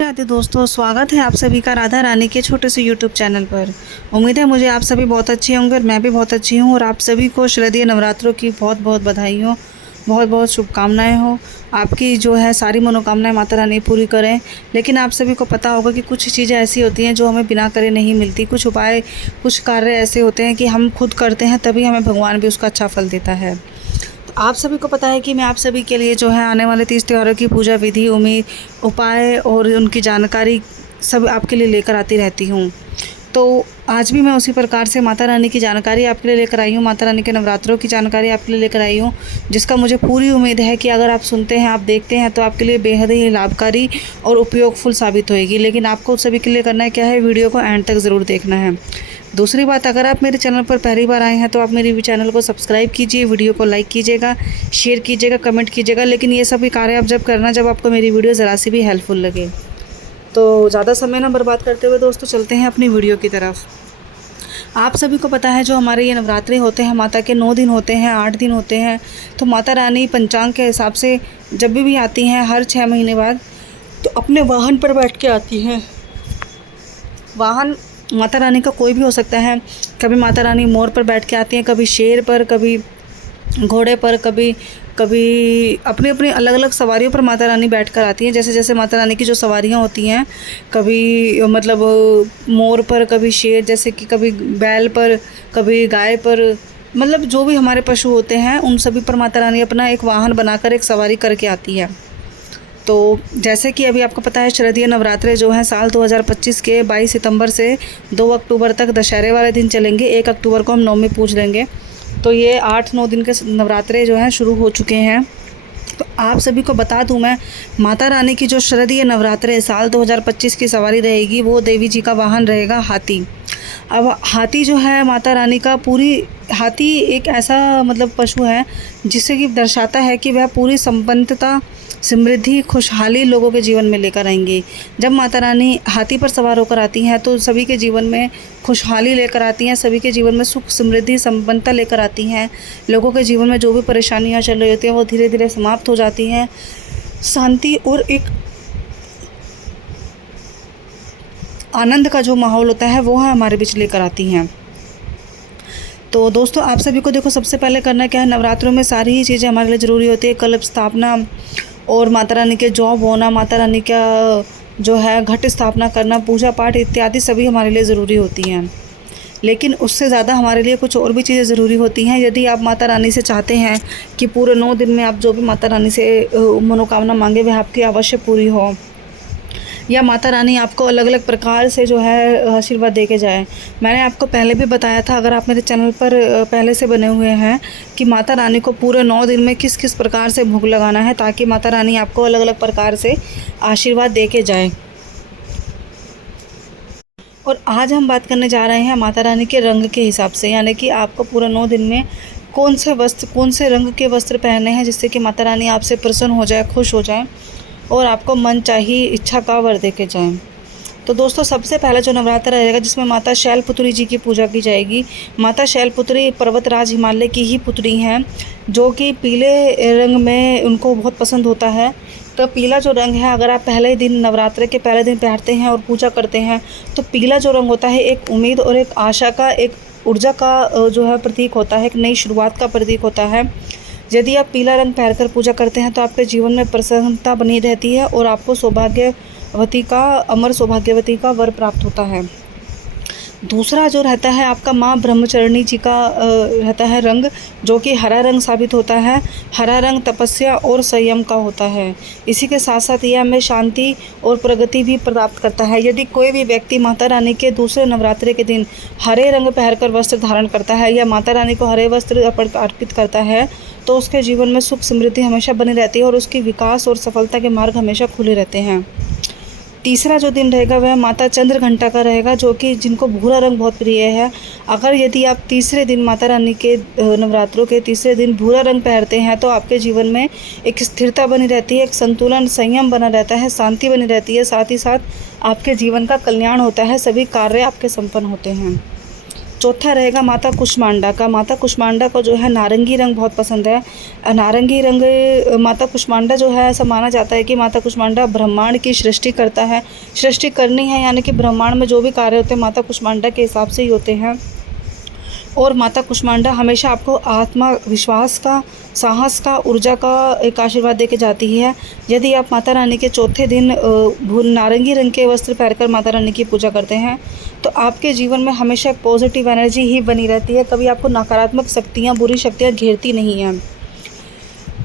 राधे दोस्तों, स्वागत है आप सभी का राधा रानी के छोटे से यूट्यूब चैनल पर। उम्मीद है मुझे आप सभी बहुत अच्छे होंगे और मैं भी बहुत अच्छी हूँ। और आप सभी को शारदीय नवरात्रों की बहुत बहुत बधाई हो, बहुत बहुत शुभकामनाएं हो। आपकी जो है सारी मनोकामनाएं माता रानी पूरी करें। लेकिन आप सभी को पता होगा कि कुछ चीज़ें ऐसी होती हैं जो हमें बिना करे नहीं मिलती। कुछ उपाय, कुछ कार्य ऐसे होते हैं कि हम खुद करते हैं तभी हमें भगवान भी उसका अच्छा फल देता है। आप सभी को पता है कि मैं आप सभी के लिए जो है आने वाले 30 त्योहारों की पूजा विधि, उम्मीद, उपाय और उनकी जानकारी सब आपके लिए लेकर आती रहती हूँ। तो आज भी मैं उसी प्रकार से माता रानी की जानकारी आपके लिए लेकर आई हूँ। माता रानी के नवरात्रों की जानकारी आपके लिए लेकर आई हूँ, जिसका मुझे पूरी उम्मीद है कि अगर आप सुनते हैं, आप देखते हैं तो आपके लिए बेहद ही लाभकारी और उपयोगफुल साबित होएगी। लेकिन आपको सभी के लिए करना है क्या है, वीडियो को एंड तक ज़रूर देखना है। दूसरी बात, अगर आप मेरे चैनल पर पहली बार आए हैं तो आप मेरे चैनल को सब्सक्राइब कीजिए, वीडियो को लाइक कीजिएगा, शेयर कीजिएगा, कमेंट कीजिएगा। लेकिन ये सभी कार्य आप जब करना जब आपको मेरी वीडियो ज़रा सी भी हेल्पफुल लगे। तो ज़्यादा समय ना बर्बाद करते हुए दोस्तों चलते हैं अपनी वीडियो की तरफ। आप सभी को पता है जो हमारे ये नवरात्रे होते हैं, माता के 9 दिन होते हैं, 8 दिन होते हैं। तो माता रानी पंचांग के हिसाब से जब भी आती हैं हर 6 महीने बाद, तो अपने वाहन पर बैठ के आती हैं। वाहन माता रानी का कोई भी हो सकता है। कभी माता रानी मोर पर बैठ के आती हैं, कभी शेर पर, कभी घोड़े पर, कभी कभी अपनी अपनी अलग अलग सवारियों पर माता रानी बैठ कर आती हैं। जैसे जैसे माता रानी की जो सवारियां होती हैं, कभी मतलब मोर पर, कभी शेर, जैसे कि कभी बैल पर, कभी गाय पर, मतलब जो भी हमारे पशु होते हैं उन सभी पर माता रानी अपना एक वाहन बनाकर एक सवारी करके आती है। तो जैसे कि अभी आपको पता है शारदीय नवरात्रे जो हैं साल 2025 के 22 सितंबर से 2 अक्टूबर तक दशहरे वाले दिन चलेंगे। 1 अक्टूबर को हम नवमी पूज लेंगे। तो ये 8-9 दिन के नवरात्रे जो हैं शुरू हो चुके हैं। तो आप सभी को बता दूं मैं, माता रानी की जो शारदीय नवरात्रे साल 2025 की सवारी रहेगी, वो देवी जी का वाहन रहेगा हाथी। अब हाथी जो है माता रानी का हाथी एक ऐसा मतलब पशु है जिससे कि दर्शाता है कि वह पूरी संपन्नता, समृद्धि, खुशहाली लोगों के जीवन में लेकर आएंगी। जब माता रानी हाथी पर सवार होकर आती हैं तो सभी के जीवन में खुशहाली लेकर आती हैं, सभी के जीवन में सुख, समृद्धि, संपन्नता लेकर आती हैं। लोगों के जीवन में जो भी परेशानियां चल रही होती हैं वो धीरे धीरे समाप्त हो जाती हैं। शांति और एक आनंद का जो माहौल होता है वो हमारे बीच लेकर आती हैं। तो दोस्तों आप सभी को देखो, सबसे पहले करना क्या है, नवरात्रों में सारी ही चीज़ें हमारे लिए ज़रूरी होती है। कलश स्थापना और माता रानी के जॉब होना, माता रानी का जो है घट स्थापना करना, पूजा पाठ इत्यादि सभी हमारे लिए ज़रूरी होती हैं। लेकिन उससे ज़्यादा हमारे लिए कुछ और भी चीज़ें ज़रूरी होती हैं। यदि आप माता रानी से चाहते हैं कि पूरे 9 दिन में आप जो भी माता रानी से मनोकामना मांगे वह आपकी अवश्य पूरी हो, या माता रानी आपको अलग अलग प्रकार से जो है आशीर्वाद दे के जाए। मैंने आपको पहले भी बताया था, अगर आप मेरे चैनल पर पहले से बने हुए हैं, कि माता रानी को पूरे 9 दिन में किस किस प्रकार से भोग लगाना है ताकि माता रानी आपको अलग अलग प्रकार से आशीर्वाद दे के जाए। और आज हम बात करने जा रहे हैं माता रानी के रंग के हिसाब से, यानी कि आपको पूरे 9 दिन में कौन से रंग के वस्त्र पहनने हैं जिससे कि माता रानी आपसे प्रसन्न हो जाए, खुश हो जाए और आपको मन चाहिए इच्छा का वर दे के जाएँ। तो दोस्तों सबसे पहला जो नवरात्र रहेगा जिसमें माता शैलपुत्री जी की पूजा की जाएगी। माता शैलपुत्री पर्वतराज हिमालय की ही पुत्री हैं, जो कि पीले रंग में उनको बहुत पसंद होता है। तो पीला जो रंग है, अगर आप पहले दिन, नवरात्र के पहले दिन पहनते हैं और पूजा करते हैं, तो पीला जो रंग होता है एक उम्मीद और एक आशा का, एक ऊर्जा का जो है प्रतीक होता है, एक नई शुरुआत का प्रतीक होता है। यदि आप पीला रंग पहनकर पूजा करते हैं तो आपके जीवन में प्रसन्नता बनी रहती है और आपको अमर सौभाग्यवती का वर प्राप्त होता है। दूसरा जो रहता है आपका माँ ब्रह्मचारिणी जी का रहता है रंग, जो कि हरा रंग साबित होता है। हरा रंग तपस्या और संयम का होता है। इसी के साथ साथ यह हमें शांति और प्रगति भी प्राप्त करता है। यदि कोई भी व्यक्ति माता रानी के दूसरे नवरात्रे के दिन हरे रंग पहनकर वस्त्र धारण करता है या माता रानी को हरे वस्त्र अर्पित करता है, तो उसके जीवन में सुख, समृद्धि हमेशा बनी रहती है और उसकी विकास और सफलता के मार्ग हमेशा खुले रहते हैं। तीसरा जो दिन रहेगा वह माता चंद्रघंटा का रहेगा, जो कि जिनको भूरा रंग बहुत प्रिय है। यदि आप तीसरे दिन माता रानी के नवरात्रों के तीसरे दिन भूरा रंग पहनते हैं तो आपके जीवन में एक स्थिरता बनी रहती है, एक संतुलन, संयम बना रहता है, शांति बनी रहती है। साथ ही साथ आपके जीवन का कल्याण होता है, सभी कार्य आपके संपन्न होते हैं। चौथा रहेगा माता कुष्मांडा का। माता कुष्मांडा को जो है नारंगी रंग बहुत पसंद है। नारंगी रंग माता कुष्मांडा जो है, ऐसा माना जाता है कि माता कुष्मांडा ब्रह्मांड की सृष्टि करता है, सृष्टि करनी है, यानी कि ब्रह्मांड में जो भी कार्य होते हैं माता कुष्मांडा के हिसाब से ही होते हैं। और माता कुष्मांडा हमेशा आपको आत्मविश्वास का, साहस का, ऊर्जा का एक आशीर्वाद दे के जाती है। यदि आप माता रानी के चौथे दिन नारंगी रंग के वस्त्र पहनकर माता रानी की पूजा करते हैं तो आपके जीवन में हमेशा एक पॉजिटिव एनर्जी ही बनी रहती है, कभी आपको नकारात्मक शक्तियाँ, बुरी शक्तियाँ घेरती नहीं हैं।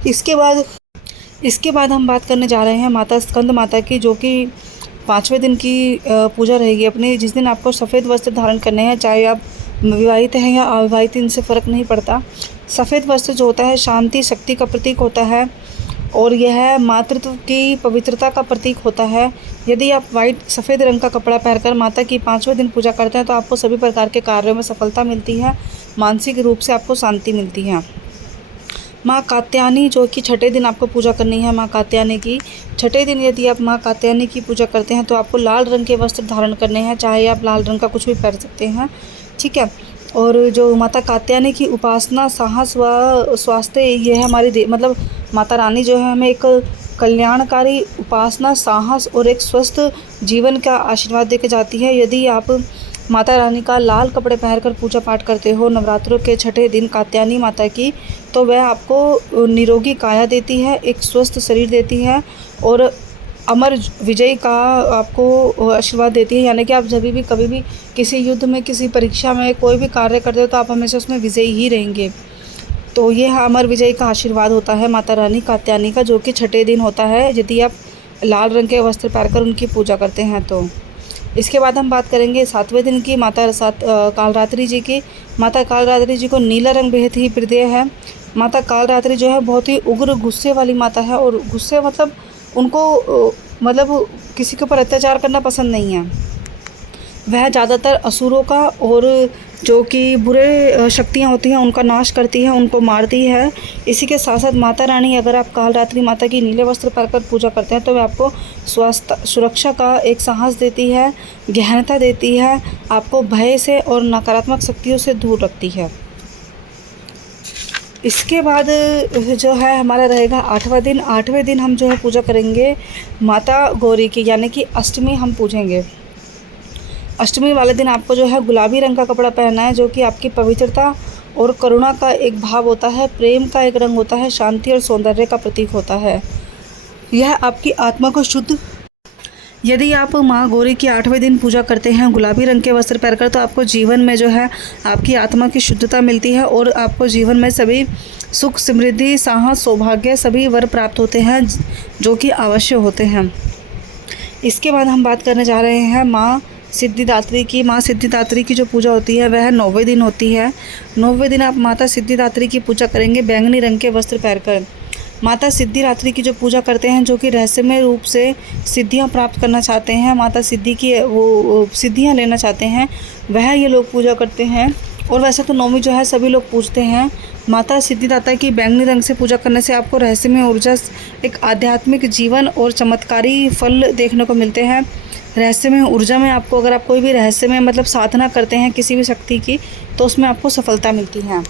इसके बाद हम बात करने जा रहे हैं माता स्कंद माता की, जो कि 5वें दिन की पूजा रहेगी अपनी, जिस दिन आपको सफ़ेद वस्त्र धारण करने हैं। चाहे आप विवाहित हैं या अविवाहित, इनसे फ़र्क नहीं पड़ता। सफ़ेद वस्त्र जो होता है शांति, शक्ति का प्रतीक होता है और यह मातृत्व की पवित्रता का प्रतीक होता है। यदि आप सफ़ेद रंग का कपड़ा पहनकर माता की 5वें दिन पूजा करते हैं तो आपको सभी प्रकार के कार्यों में सफलता मिलती है, मानसिक रूप से आपको शांति मिलती है। माँ कात्यायनी, जो कि छठे दिन आपको पूजा करनी है माँ कात्यायनी की। छठे दिन यदि आप माँ कात्यायनी की पूजा करते हैं तो आपको लाल रंग के वस्त्र धारण करने हैं, चाहे आप लाल रंग का कुछ भी पहन सकते हैं, ठीक है। और जो माता कात्यायनी की उपासना, साहस व स्वास्थ्य, ये है हमारी मतलब माता रानी जो है हमें एक कल्याणकारी उपासना, साहस और एक स्वस्थ जीवन का आशीर्वाद देके जाती है। यदि आप माता रानी का लाल कपड़े पहनकर पूजा पाठ करते हो नवरात्रों के छठे दिन कात्यायनी माता की, तो वह आपको निरोगी काया देती है, एक स्वस्थ शरीर देती है और अमर विजय का आपको आशीर्वाद देती है। यानी कि आप जब भी, कभी भी किसी युद्ध में, किसी परीक्षा में, कोई भी कार्य करते हो तो आप हमेशा उसमें विजयी ही रहेंगे। तो ये अमर विजय का आशीर्वाद होता है माता रानी कात्यायनी का, जो कि छठे दिन होता है यदि आप लाल रंग के वस्त्र पहनकर उनकी पूजा करते हैं तो। इसके बाद हम बात करेंगे 7वें दिन की माता कालरात्रि जी की। माता कालरात्रि जी को नीला रंग बेहद ही प्रिय है। माता कालरात्रि जो है बहुत ही उग्र गुस्से वाली माता है और गुस्से मतलब उनको मतलब किसी के ऊपर अत्याचार करना पसंद नहीं है। वह ज़्यादातर असुरों का और जो कि बुरे शक्तियाँ होती हैं उनका नाश करती है, उनको मारती है। इसी के साथ साथ माता रानी, अगर आप कालरात्रि माता की नीले वस्त्र पहनकर पूजा करते हैं तो वह आपको स्वास्थ्य, सुरक्षा का एक साहस देती है, गहनता देती है, आपको भय से और नकारात्मक शक्तियों से दूर रखती है। इसके बाद जो है हमारा रहेगा 8वां दिन। 8वें दिन हम जो है पूजा करेंगे माता गौरी की, यानी कि अष्टमी हम पूजेंगे। अष्टमी वाले दिन आपको जो है गुलाबी रंग का कपड़ा पहनना है, जो कि आपकी पवित्रता और करुणा का एक भाव होता है, प्रेम का एक रंग होता है, शांति और सौंदर्य का प्रतीक होता है। यह आपकी आत्मा को शुद्ध, यदि आप माँ गौरी की 8वें दिन पूजा करते हैं गुलाबी रंग के वस्त्र पहनकर तो आपको जीवन में जो है आपकी आत्मा की शुद्धता मिलती है और आपको जीवन में सभी सुख, समृद्धि, साहस, सौभाग्य, सभी वर प्राप्त होते हैं जो कि आवश्यक होते हैं। इसके बाद हम बात करने जा रहे हैं माँ सिद्धिदात्री की। माँ सिद्धिदात्री की जो पूजा होती है वह 9वें दिन होती है। 9वें दिन आप माता सिद्धिदात्री की पूजा करेंगे बैंगनी रंग के वस्त्र पहनकर। माता सिद्धिदात्री की जो पूजा करते हैं, जो कि रहस्यमय रूप से सिद्धियां प्राप्त करना चाहते हैं, माता सिद्धि की वो सिद्धियां लेना चाहते हैं, वह ये लोग पूजा करते हैं। और वैसे तो नौवीं जो है सभी लोग पूजते हैं। माता सिद्धिदाता की बैंगनी रंग से पूजा करने से आपको रहस्यमय ऊर्जा, एक आध्यात्मिक जीवन और चमत्कारी फल देखने को मिलते हैं। रहस्यमय ऊर्जा में आपको, अगर आप कोई भी रहस्यमय मतलब साधना करते हैं किसी भी शक्ति की, तो उसमें आपको सफलता मिलती है।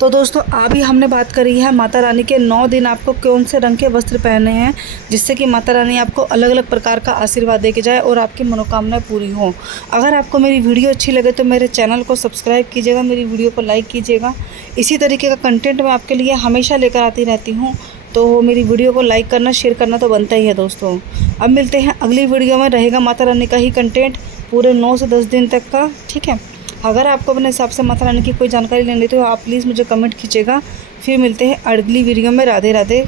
तो दोस्तों अभी हमने बात करी है माता रानी के 9 दिन आपको कौन से रंग के वस्त्र पहनने हैं, जिससे कि माता रानी आपको अलग अलग प्रकार का आशीर्वाद देके जाए और आपकी मनोकामनाएं पूरी हों। अगर आपको मेरी वीडियो अच्छी लगे तो मेरे चैनल को सब्सक्राइब कीजिएगा, मेरी वीडियो को लाइक कीजिएगा। इसी तरीके का कंटेंट मैं आपके लिए हमेशा लेकर आती रहती हूँ, तो मेरी वीडियो को लाइक करना, शेयर करना तो बनता ही है दोस्तों। अब मिलते हैं अगली वीडियो में, रहेगा माता रानी का ही कंटेंट पूरे 9 से 10 दिन तक का, ठीक है। अगर आपको अपने हिसाब से माता रानी की कोई जानकारी लेनी तो आप प्लीज़ मुझे कमेंट कीजिएगा। फिर मिलते हैं अगली वीडियो में। राधे राधे।